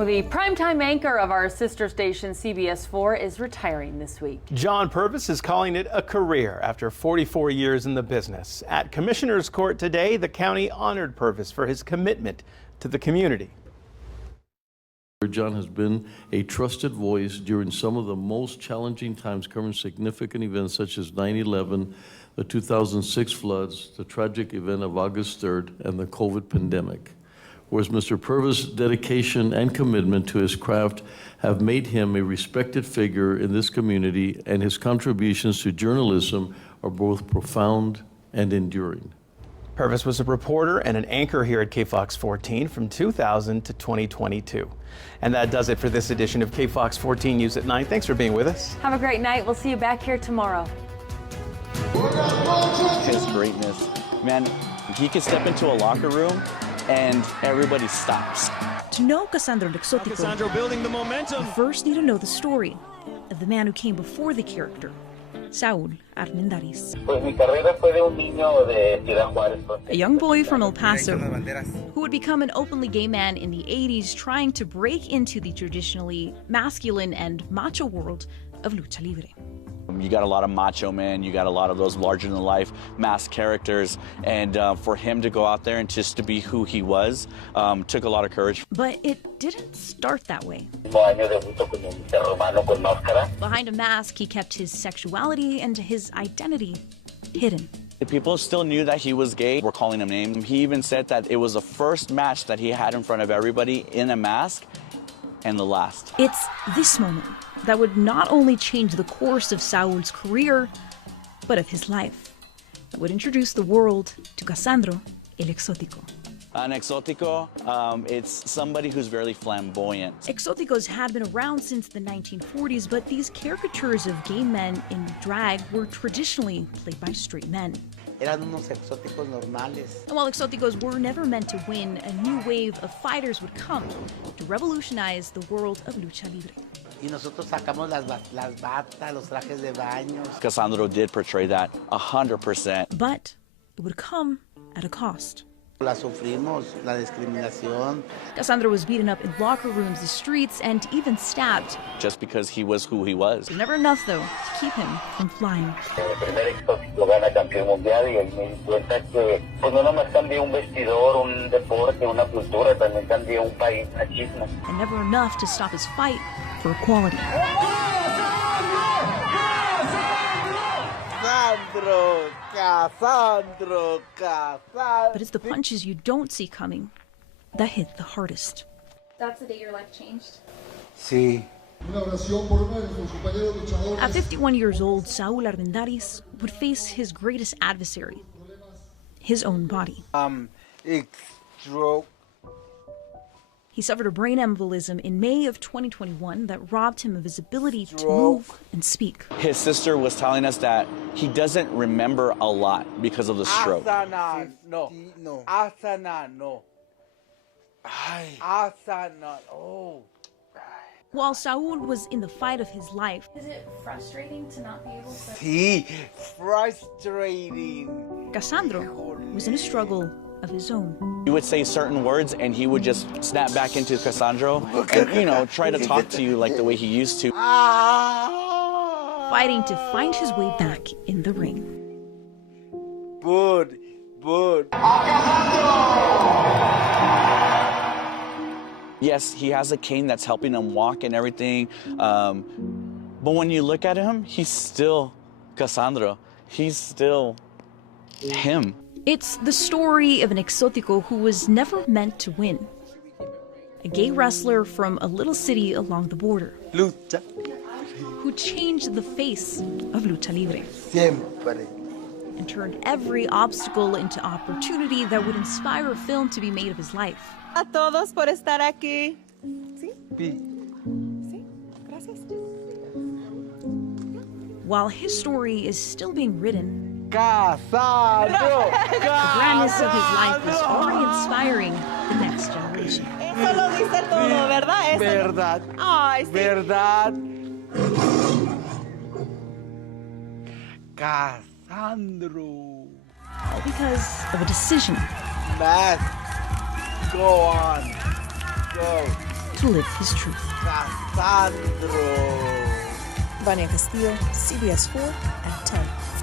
Well, the primetime anchor of our sister station, CBS 4, is retiring this week. John Purvis is calling it a career after 44 years in the business. At Commissioner's Court today, the county honored Purvis for his commitment to the community. John has been a trusted voice during some of the most challenging times, covering significant events such as 9/11, the 2006 floods, the tragic event of August 3rd, and the COVID pandemic. Whereas Mr. Purvis' dedication and commitment to his craft have made him a respected figure in this community, and his contributions to journalism are both profound and enduring. Purvis was a reporter and an anchor here at Kfox 14 from 2000 to 2022. And that does it for this edition of Kfox 14 News at 9. Thanks for being with us. Have a great night. We'll see you back here tomorrow. His greatness. Man, he could step into a locker room and everybody stops. To know Cassandro Exotico, Cassandro building the momentum. you first need to know the story of the man who came before the character, Saul Armendariz. A young boy from El Paso who would become an openly gay man in the 80s, trying to break into the traditionally masculine and macho world of lucha libre. You got a lot of macho men, you got a lot of those larger-than-life masked characters, and for him to go out there and just to be who he was took a lot of courage. But it didn't start that way. Behind a mask, he kept his sexuality and his identity hidden. The people still knew that he was gay, were calling him names. He even said that it was the first match that he had in front of everybody in a mask, and the last. It's this moment that would not only change the course of Saul's career, but of his life. That would introduce the world to Cassandro el Exótico. An exótico, it's somebody who's very flamboyant. Exóticos had been around since the 1940s, but these caricatures of gay men in drag were traditionally played by straight men. Eran unos exóticos normales. And while exóticos were never meant to win, a new wave of fighters would come to revolutionize the world of lucha libre. Y nosotros sacamos las batas, los trajes de baño. Cassandro did portray that 100%. But it would come at a cost. La sufrimos, la discriminación. Cassandro was beaten up in locker rooms, the streets, and even stabbed. Just because he was who he was. Never enough, though, to keep him from flying. El primer exótico gana campeón mundial y ahí me di cuenta que pues no nomás cambia un vestidor, un deporte, una cultura, también cambia un país, machismo. And never enough to stop his fight for equality. Cassandro. But it's the punches you don't see coming that hit the hardest. That's the day your life changed? Sí. At 51 years old, Saul Armendariz would face his greatest adversary, his own body. Stroke. He suffered a brain embolism in May of 2021 that robbed him of his ability to move and speak. His sister was telling us that he doesn't remember a lot because of the stroke. Asana, no. Asana, no. Asana, oh. While Saul was in the fight of his life, Is it frustrating to not be able to... Sí, frustrating. Cassandro was in a struggle of his own. You would say certain words and he would just snap back into Cassandro and, you know, try to talk to you like the way he used to. Fighting to find his way back in the ring. Bud. Yes, he has a cane that's helping him walk and everything. But when you look at him, he's still Cassandro. He's still him. It's the story of an exótico who was never meant to win. A gay wrestler from a little city along the border. Lucha. Who changed the face of lucha libre. Siempre. And turned every obstacle into opportunity that would inspire a film to be made of his life. A todos por estar aquí. Sí. Sí, gracias. While his story is still being written, Cassandro. the grandness of his life is already inspiring the next generation. Eso lo dice todo, ¿verdad? Eso... Verdad. Ay, sí. Verdad. Cassandro. All because of a decision. Mask. Go on. Go. to live his truth. Casandro. Vania Castillo, CBS 4 at 10.